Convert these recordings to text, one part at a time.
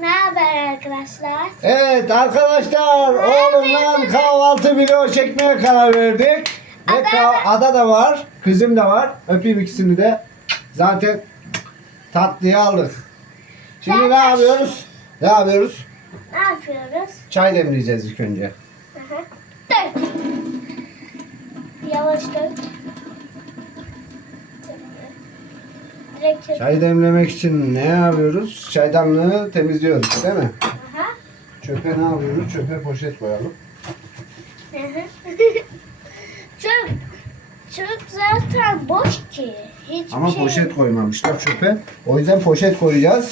Ne haber arkadaşlar? Evet arkadaşlar oğlumla kahvaltı video çekmeye karar verdik. Ve Ada- ka- ada da var, kızım da var. Öpeyim ikisini de. Zaten tatlıyı aldık. Şimdi ne yapıyoruz? Ne yapıyoruz? Ne yapıyoruz? Çay demleyeceğiz ilk önce. Hı hı. Dök. Yavaş dök. Direkt. Çay demlemek için ne yapıyoruz? Çaydanlığı temizliyoruz değil mi? Aha. Çöpe ne yapıyoruz? Çöpe poşet koyalım. Çöp. Çöp zaten boş ki. Hiçbir Ama şey poşet koymamışlar çöpe. O yüzden poşet koyacağız.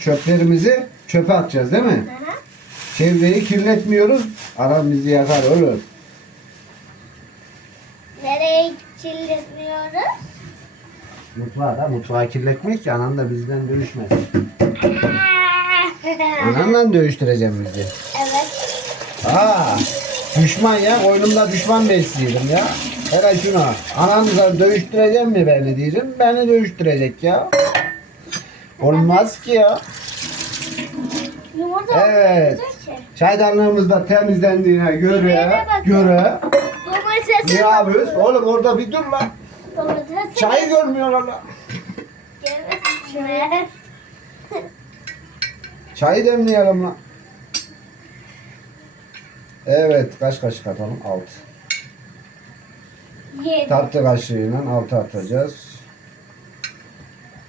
Çöplerimizi çöpe atacağız değil mi? Hı. Çevreyi kirletmiyoruz. Aram bizi yakar olur. Nereye kirletmiyoruz? Mutfağı da mutfağı kirletmek ki anan da bizden dövüşmesin. Ananla dövüştüreceğim bizi. evet. Aa, düşman ya. Koynumda düşman besliyorum ya. Hele şuna. Ananla dövüştüreceğim mi beni diyeceğim. Beni dövüştürecek ya. Olmaz ki ya. Yumurta Evet. olmayacak ki. Çaydanlığımız da temizlendiğine göre göre Domatese ne yapıyoruz? Oğlum orada bir dur lan. Domatese Çayı görmüyorlar lan. Gelmesin. Çayı demleyelim lan. Evet kaç kaşık atalım? 6. Yedi. Tatlı kaşığıyla 6 atacağız.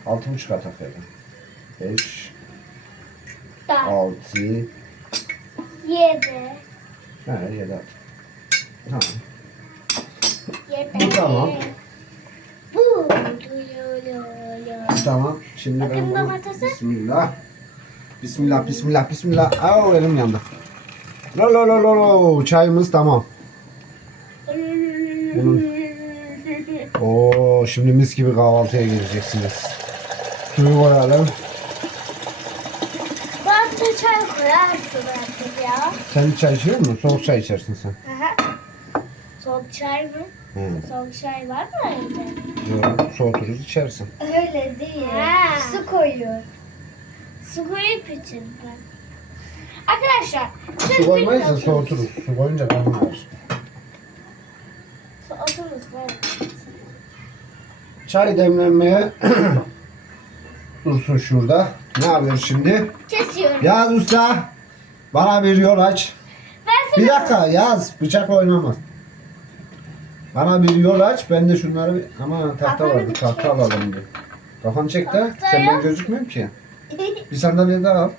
6,5 atak ya. 5, Dört. 6, Yedi. he 7 at. Tamam. Yedi. Bu tamam. Tamam. Şimdi ben Bakın bunu... domatesi. Bismillah. Bismillah, bismillah, bismillah. Aa, elim yandı. Lo lo lo lo lo. Çayımız tamam. Oo, şimdi mis gibi kahvaltıya geleceksiniz. Suyu koyalım. Ben de çay koyarsın artık ya. Sen çay içiyor musun? Soğuk çay içersin sen. Aha. Soğuk çay mı? He. Soğuk çay var mı evde? Yok, soğuturuz içersin. Öyle değil. Ha. Su koyuyor. Su koyup için ben. Arkadaşlar. Su koymayız da soğuturuz. Su koyunca kaynar. Soğuturuz böyle. Çay demlenmeye dursun şurada. Ne yapıyoruz şimdi? Kesiyorum. Yaz usta. Bana bir yol aç. Versene. Bir dakika yaz. Bıçakla oynamaz. Bana bir yol aç. Ben de şunları bir... Ama tahta Kafanı vardı. bir Tahta çek. alalım bir. Kafanı çek de. Tahta Sen ben yok. gözükmüyorum ki. Bir sandalye daha al.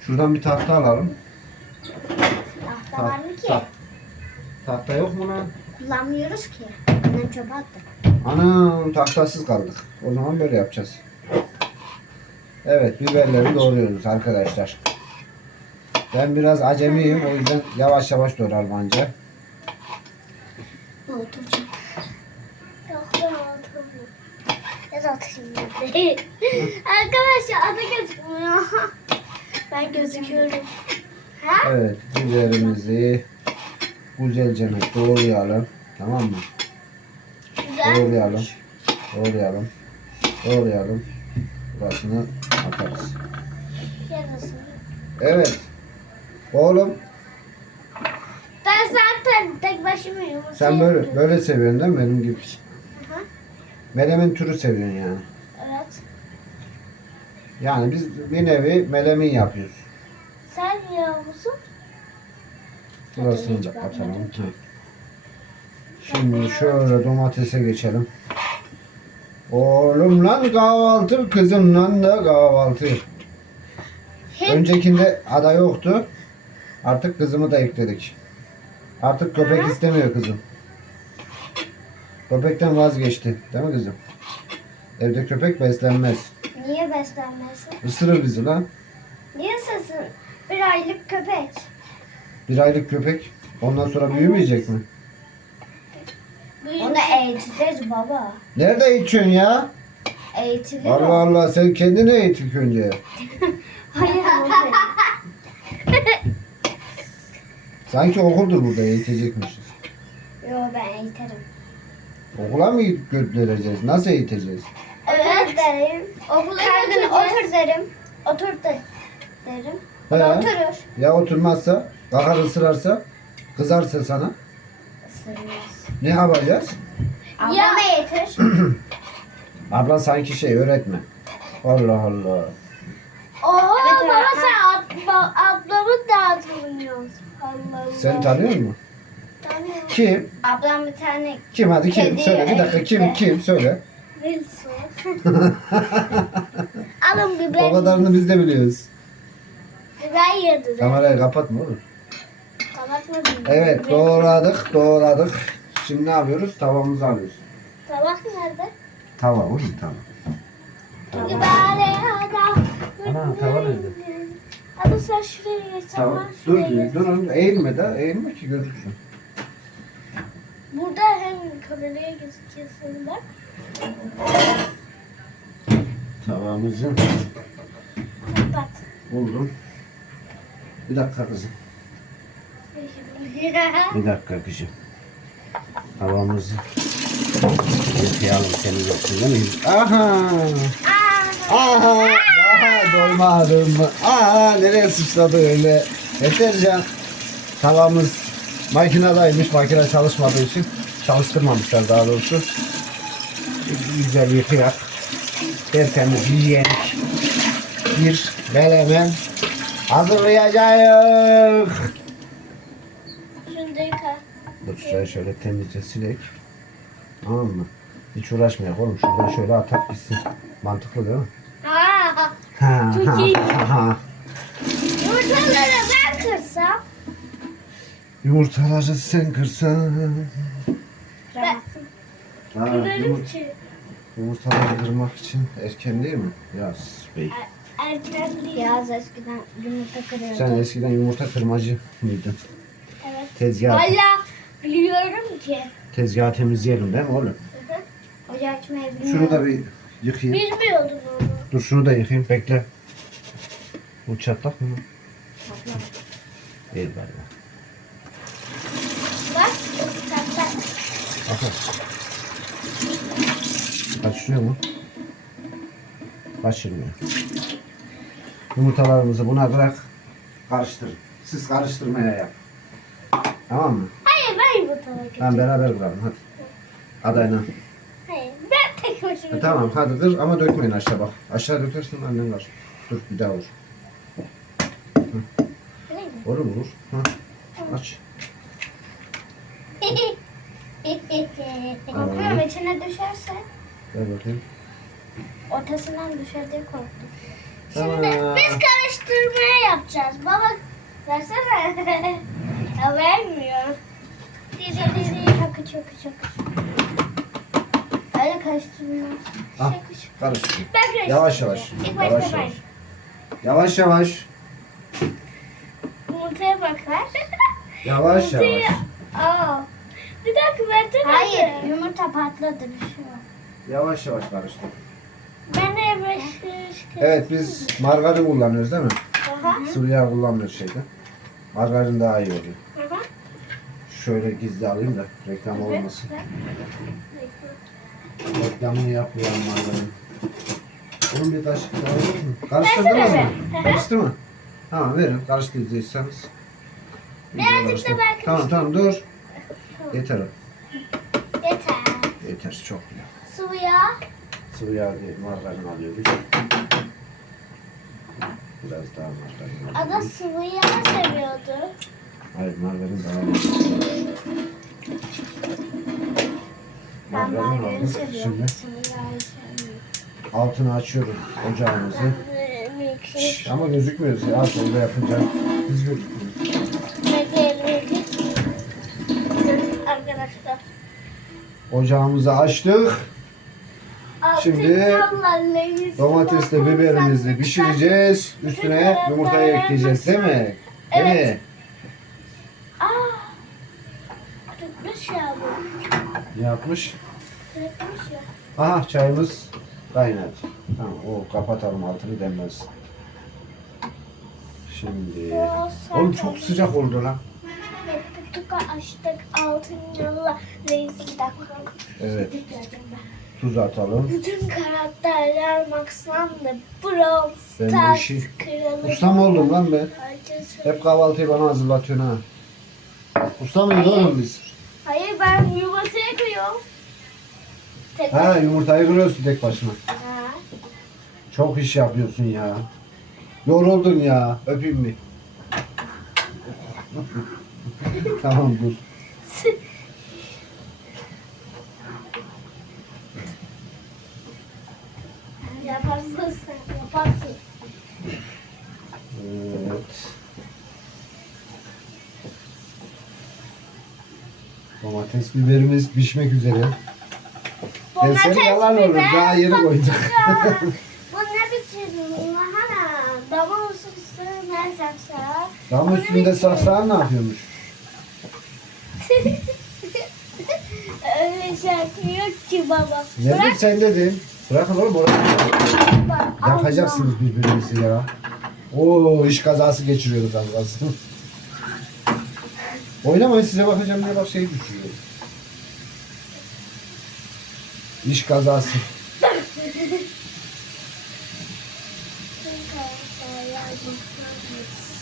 Şuradan bir tahta alalım. Tahta var mı ki? Ta- tahta yok mu lan? Kullanmıyoruz ki. Annem çöpe attı. Anam tahtasız kaldık. O zaman böyle yapacağız. Evet biberleri doğruyoruz arkadaşlar. Ben biraz acemiyim o yüzden yavaş yavaş doğrarım anca. Oturacağım. Yok ben oturmuyorum. Ya da oturayım Arkadaşlar adı gözükmüyor. Ben gözüküyorum. Ha? Evet biberimizi güzelce doğrayalım. Tamam mı? Güzel. Doğrayalım. Doğrayalım. Doğrayalım. Burasını atarız. Yarısını. Evet. Oğlum Ben zaten tek başıma yumurta sen böyle böyle seviyorsun değil mi benim gibi? Hı hı. Melemen türü seviyorsun yani. Evet. Yani biz bir nevi melemin yapıyoruz. Sen yiyor musun? Burasını da atalım. Hı. Şimdi şöyle domatese geçelim. Oğlumla kahvaltı, kızımla da kahvaltı. Öncekinde ada yoktu. Artık kızımı da ekledik. Artık köpek istemiyor kızım. Köpekten vazgeçti. Değil mi kızım? Evde köpek beslenmez. Niye beslenmesi? Isırır bizi lan. Niye sesin? Bir aylık köpek. Bir aylık köpek. Ondan sonra büyümeyecek mi? Onu eğiteceğiz baba. Nerede içiyorsun ya? Eğitilir Allah o. Allah sen kendini eğit ilk önce. Hayır baba. Sanki okuldur burada eğitecekmişiz. Yo ben eğiterim. Okula mı göndereceğiz? Nasıl eğiteceğiz? Evet. derim. Okula götüreceğiz. otur derim. Otur de derim. He. Oturur. Ya oturmazsa, kakar ısırarsa, kızarsa sana Isırmaz. ne yapacağız? Ablama yeter. Abla sanki şey öğretme. Allah Allah. Oha Evet, Sen tanıyor musun? Tanıyorum. Kim? Ablam bir tane Kim hadi kim? Kedi, söyle bir dakika kim kim söyle. Wilson. Alın biber. O kadarını biz de biliyoruz. Biber yedi de. Kamerayı kapatma oğlum. Kapatmadım. Evet doğradık doğradık. Şimdi ne yapıyoruz? Tavamızı alıyoruz. Tabak nerede? Tava oğlum tava. Ana, tava nerede? Hadi sen şuraya geç. ben Dur dur dur eğilme de eğilme ki gözüksün. Burada hem kameraya gözüküyorsun bak. Tavamızı Kapat. buldum. Bir dakika kızım. Bir dakika kızım. Tavamızı yıkayalım senin yoksun değil mi? Aha! Aha! Doymadım mı? Aha! Nereye sıçradı öyle? Deterjan. Tavamız makinedaymış. Makine çalışmadığı için çalıştırmamışlar daha doğrusu. Güzel yıkayak. Tertemiz yiyenik. Bir melemen hazırlayacağız. Şunu da yıka. Dur şurayı şöyle temizce silek. Tamam mı? Hiç uğraşmayak oğlum. Şuradan şöyle atak gitsin. Mantıklı değil mi? Aa, Ha, Çok ha, iyi. ha. yumurtaları ben kırsam. Yumurtaları sen kırsan. Ben Ha, kırarım ki. yumurtaları kırmak için erken değil mi? Yaz bey. Erken değil. Yaz eskiden yumurta kırıyordu. Sen eskiden yumurta kırmacı mıydın? Evet. Tezgah, Hala biliyorum ki. tezgahı temizleyelim değil mi oğlum? Ocağı açmayı bilmiyorum. Şunu da bir yıkayayım. Bilmiyordum onu. Dur şunu da yıkayayım. Bekle. Bu çatlak mı? Değil galiba. Bak. Tak. Bakın. Kaçırıyor mu? Kaçırmıyor. Yumurtalarımızı buna bırak. Karıştır. Siz karıştırmaya yap. Tamam mı? Hayır ben yumurtaları. Tamam beraber kıralım hadi. Adayla. Hayır ben tek başıma. Ha, tamam hadi kır ama dökmeyin aşağı bak. Aşağı dökersin annen var. Dur bir daha vur. Olur mu? Vur. Ha. Aç. Korkuyorum içine düşerse Ver bakayım. ortasından düşer diye korktum. Şimdi biz karıştırmaya yapacağız. Baba versene. ya vermiyor. Çakı çakı çakı. Al. Şakış. Karıştır. Ben karıştıracağım. Yavaş yavaş. İlk Yavaş ben. yavaş. Yavaş yavaş. Yumurtaya bak ver. Yavaş Yumurtayı- yavaş. Aa. Bir dakika versene. Hayır yumurta patladı düşüyor. Yavaş yavaş karıştır. Ben de yavaş Evet biz margarin kullanıyoruz değil mi? Aha. Sıvı yağ kullanmıyoruz şeyde. Margarin daha iyi oluyor. Aha. Şöyle gizli alayım da reklam olmasın. Ver. Reklamını yapmayalım margarin. Oğlum bir kaşık daha verir mi? Karıştırdınız mı? Karıştı mı? Tamam verin. Karıştırdıysanız. Birazcık da ben Tamam tamam dur. Yeter o. Yeter. Yeter çok güzel. Sıvı yağ. Sıvı yağ değil margarin alıyoruz. Biraz daha margarin Ada alıyoruz. sıvı yağ seviyordu. Hayır margarin daha iyi. Margarin aldık. Şimdi altını açıyoruz ocağımızı. Şş, ama gözükmüyoruz ya sonra yapınca biz gözükmüyoruz. Ocağımızı açtık. Şimdi Domatesle biberimizi pişireceğiz. Üstüne yumurtayı ekleyeceğiz değil mi? Değil mi? Evet. Aa. Tutmuş ya bu. Ne yapmış? Tutmuş ya. Aha çayımız kaynadı. Tamam o kapatalım altını denmez. Şimdi oğlum çok sıcak oldu lan. Tutuka açtık altın yolla reis iki dakika. Evet. Tuz atalım. Bütün karakterler Max'landı. Brawl Ben bu Stars işi- kralı. Usta mı oldum lan ben? Herkes... Hep kahvaltıyı bana hazırlatıyorsun ha. Usta mıyız oğlum biz? Hayır ben koyuyorum. Tek Ha yumurtayı kırıyorsun tek başına. Ha. Çok iş yapıyorsun ya. Yoruldun ya. Öpeyim mi? tamam dur. Yaparsın sen yaparsın. Evet. Domates biberimiz pişmek üzere. Desem yalan olur. Daha yeni koyduk. Ya, Bu ne biçim? Damın usulü ne saksa? Dam üstünde saksağı ne yapıyormuş? Öyle şarkı yok ki baba. Ne dedin sen dedin? Bırakın oğlum orayı. Yakacaksınız birbirinizi ya. Oo iş kazası geçiriyoruz az kalsın. Oynamayın size bakacağım diye bak şey düşüyor. İş kazası.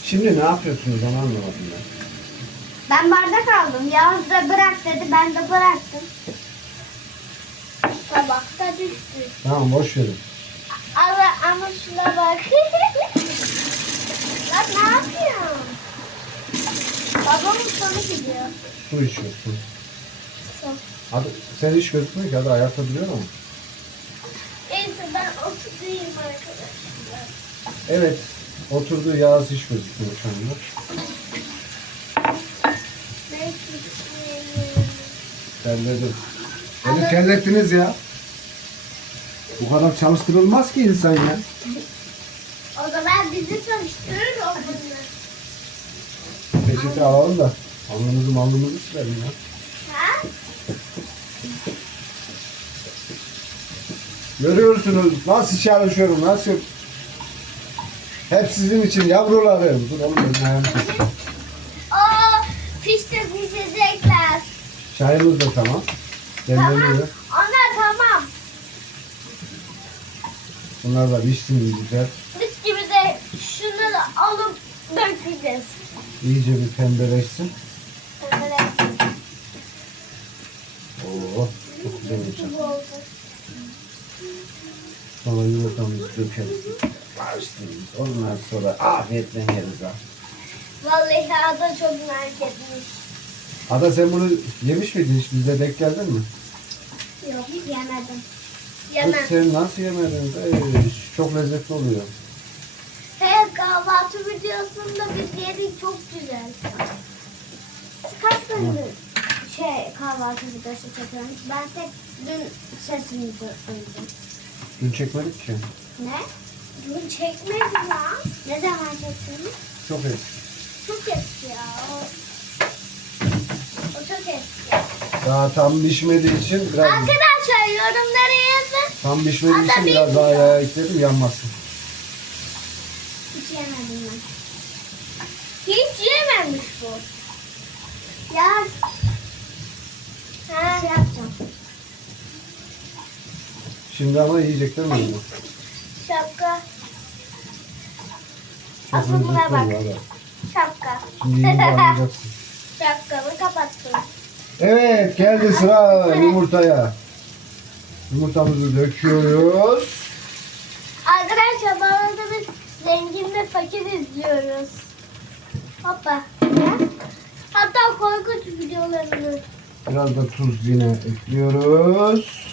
Şimdi ne yapıyorsunuz onu anlamadım ben. Ben bardak aldım. Yağız da bırak dedi. Ben de bıraktım. Tabakta düştü. Tamam boş verin. Ama, ama şuna bak. Lan ne yapıyorsun? Babamın sonu gidiyor. Su içiyorsun. Son. Hadi sen hiç gözükmüyor ki hadi ayakta duruyor ama. Neyse ben oturayım arkadaşlar. Evet. Oturduğu Yağız hiç gözükmüyor şu anda. Belki Terledim. Beni terlettiniz ya. Bu kadar çalıştırılmaz ki insan ya. o zaman bizi çalıştırır o bunlar. Peçete alalım da alnımızı malnımızı silelim ya. Ha? Görüyorsunuz nasıl çalışıyorum nasıl. Hep sizin için yavrularım. Dur oğlum benim ayağım. Oo, pişti pişecekler. Çayımız da tamam. Tamam. Onlar tamam. Bunlar da pişsin güzel. Mis gibi de şunları alıp dökeceğiz. İyice bir pembeleşsin. Böyle Oo, çok güzel olacak. Sonra yumurtamızı dökeriz. Karıştırırız. Ondan sonra afiyetle yeriz ha. Vallahi Ada çok merak etmiş. Ada sen bunu yemiş miydin hiç? Bize denk geldin mi? Yok yemedim. Yemem. sen nasıl yemedin? Ey, çok lezzetli oluyor. He kahvaltı videosunda biz yedik çok güzel. Kaç gündür şey kahvaltı videosu çekiyorum. Ben tek dün sesini duydum. Dün çekmedik ki. Ne? Dün çekmedi lan. Ne zaman çektiniz? Çok eski. Çok eski ya. O, o çok eski. Daha tam pişmediği için biraz Arkadaşlar yorumlara yazın. tam pişmediği için biraz daha yağ ekledim yanmasın. Hiç yemedim ben. Hiç yememiş bu. Ya Ha. şey yapacağım. Şimdi ama yiyecekler mi bunu? Şapka. Asıl buna bak. Şapka. Şimdi yiyince anlayacaksın. Şapkamı kapattım. Evet geldi sıra yumurtaya. Yumurtamızı döküyoruz. Arkadaşlar bu arada biz zengin ve fakir izliyoruz. Hoppa. Hatta korkunç videolarını. Biraz da tuz yine ekliyoruz.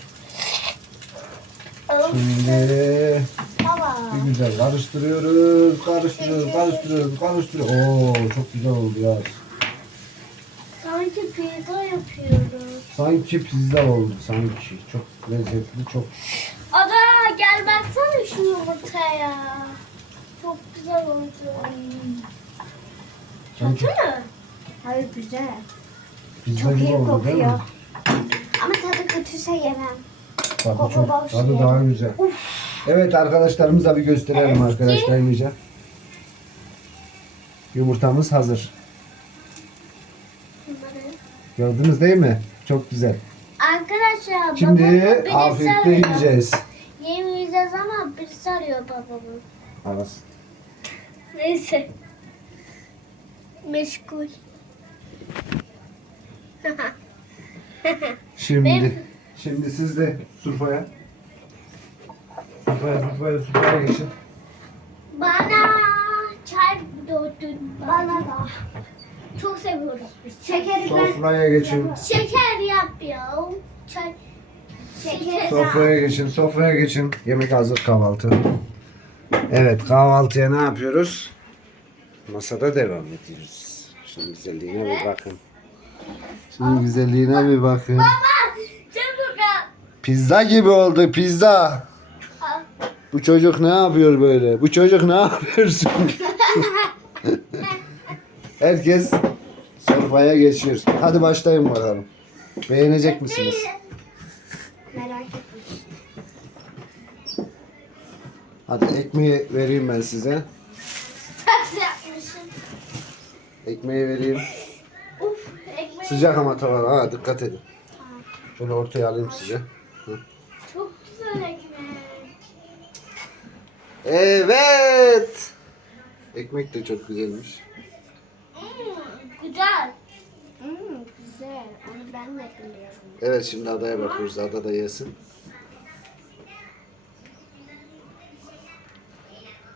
Şimdi Baba. bir güzel karıştırıyoruz, karıştırıyoruz, karıştırıyoruz, karıştırıyoruz. Oo çok güzel oldu ya. Sanki pizza yapıyoruz. Sanki pizza oldu sanki. Çok lezzetli, çok. Ada gel baksana şu yumurtaya. Çok güzel oldu. Sanki Kötü mü? Hayır güzel. pizza Çok gibi iyi oldu değil mi? kokuyor. Ama tadı kötüyse yemem. Tadı Koku çok, tadı daha güzel. Evet arkadaşlarımıza bir gösterelim arkadaşlar iyice. Yumurtamız hazır. Gördünüz değil mi? Çok güzel. Arkadaşlar Şimdi afiyetle yiyeceğiz. Yemeyeceğiz ama birisi arıyor babamı. Aras. Neyse. Meşgul. Şimdi Benim- şimdi siz de surfaya. Surfaya surfaya surfaya geçin. Bana çay döktün. Bana da. Çok seviyoruz biz. Şekeri ben Sofraya geçin. Şeker yap ya. Çay. Şeker. Sofraya geçin, sofraya geçin. Yemek hazır kahvaltı. Evet kahvaltıya ne yapıyoruz? Masada devam ediyoruz. Şunun güzelliğine bir bakın. Şunun güzelliğine bir bakın. Al. Pizza gibi oldu pizza. Bu çocuk ne yapıyor böyle? Bu çocuk ne yapıyorsun? Herkes sofraya geçiyor. Hadi başlayın bakalım. Beğenecek misiniz? merak. Hadi ekmeği vereyim ben size. Ekmeği vereyim. Uf. Sıcak ama tava. Ha dikkat edin. Şöyle ortaya alayım size. Evet. Ekmek de çok güzelmiş. Hmm, güzel. Hmm, güzel. Onu ben de biliyorum. Evet şimdi adaya bakıyoruz. Ada da yesin.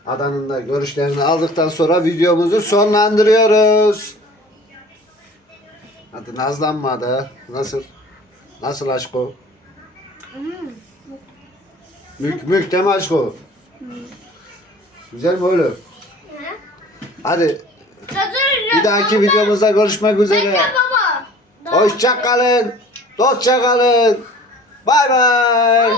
Adanın da görüşlerini aldıktan sonra videomuzu sonlandırıyoruz. Hadi nazlanma ada. Nasıl? Nasıl aşko? Hmm. Mük mük mi aşko? Güzel mi oğlum? Hadi bir dahaki videomuzda görüşmek üzere. Hoşça kalın. Dostça kalın. Bay bay.